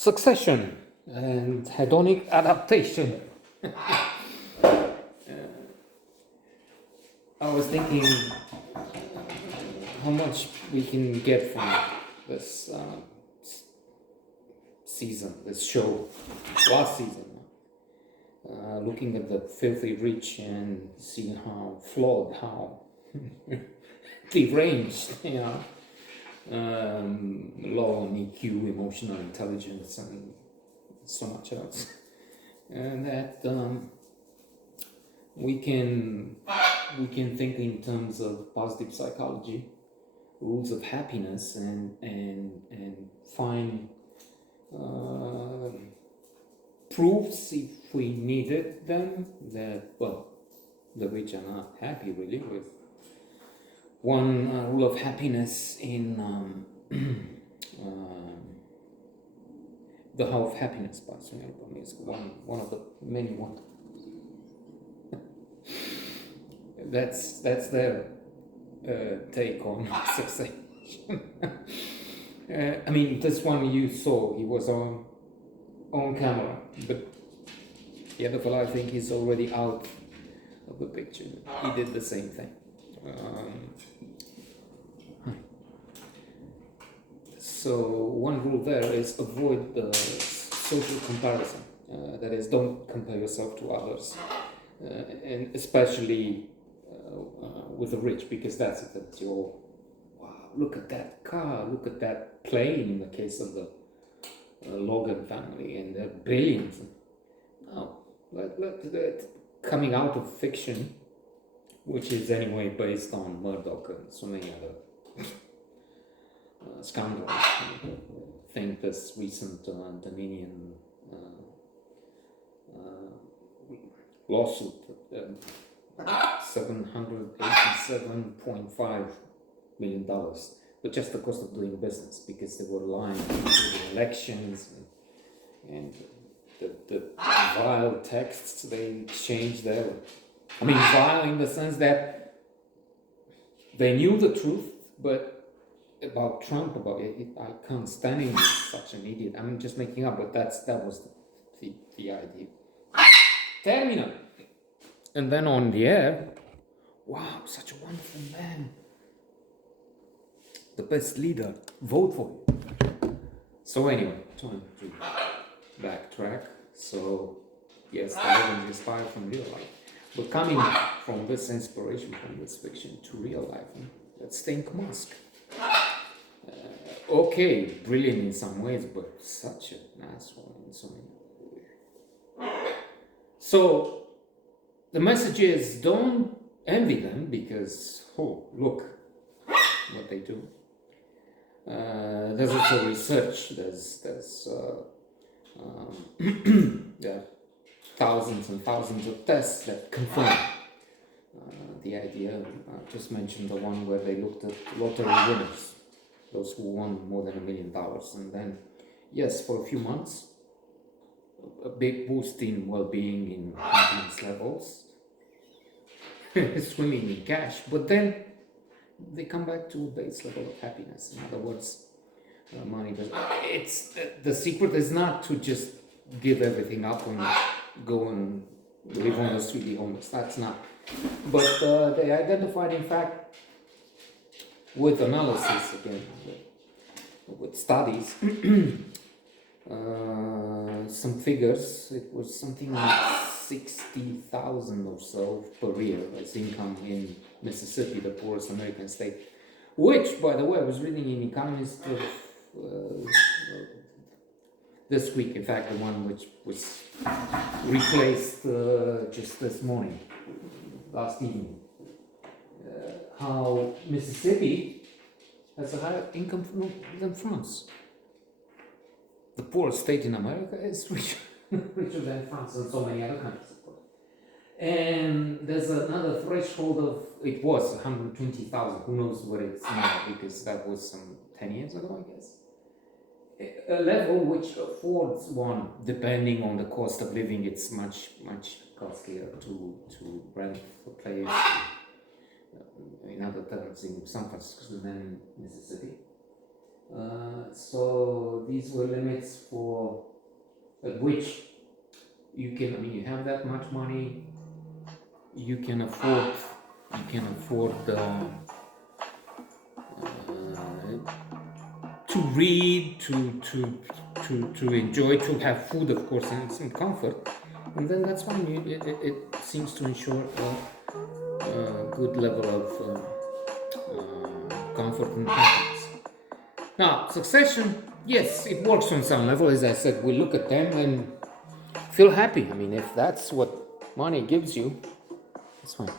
Succession and hedonic adaptation. I was thinking how much we can get from this season, this show, last season. Looking at the filthy rich and seeing how flawed, how deranged, low on EQ, emotional intelligence, and so much else, and that we can think in terms of positive psychology, rules of happiness, and find proofs, if we needed them, that the rich are not happy really with one rule of happiness in the How of Happiness by Sunil is one of the many ones. That's their take on success. I mean, this one you saw, he was on camera, but the other fellow, I think, is already out of the picture. He did the same thing. So one rule there is avoid the social comparison. That is, don't compare yourself to others, and especially with the rich, because that's your wow. Look at that car. Look at that plane. In the case of the Logan family, and their billions. No, coming out of fiction, which is anyway based on Murdoch and so many other scoundrels. I think this recent Dominion lawsuit, $787.5 million, but just the cost of doing business, because they were lying through the elections and the vile texts they changed there. I mean, vile in the sense that they knew the truth, but about Trump, about it, I can't stand him. He's such an idiot. I'm just making up, but that was the idea. Terminal. And then on the air, wow, such a wonderful man. The best leader. Vote for him. So anyway, time to backtrack. So yes, the legend is inspired from real life. But coming from this inspiration, from this fiction to real life, let's think Musk. Okay, brilliant in some ways, but such an asshole in so many ways. So the message is, don't envy them, because look what they do. There's also research. There's thousands and thousands of tests that confirm the idea. I just mentioned the one where they looked at lottery winners, those who won more than $1 million, and then, yes, for a few months, a big boost in well-being, in happiness levels, swimming in cash, but then they come back to a base level of happiness. In other words, money does. It's the secret is not to just give everything up and go and live on the street, be homeless. That's not. But they identified, in fact, with analysis again, with studies, some figures. It was something like 60,000 or so per year as income in Mississippi, the poorest American state, which, by the way, I was reading in Economist this week, in fact, the one which was replaced just this morning, last evening, how Mississippi has a higher income than France. The poorest state in America is richer than France and so many other countries, of course. And there's another threshold of, it was 120,000, who knows what it's now, because that was some 10 years ago, I guess. A level which affords one, depending on the cost of living, it's much costlier to rent a place, in other terms, in San Francisco than in Mississippi. So these were limits for at which you can, I mean, you have that much money, you can afford to read, to enjoy, to have food, of course, and some comfort, and then that's fine. It seems to ensure a good level of comfort and happiness. Now, succession, yes, it works on some level. As I said, we look at them and feel happy. I mean, if that's what money gives you, that's fine.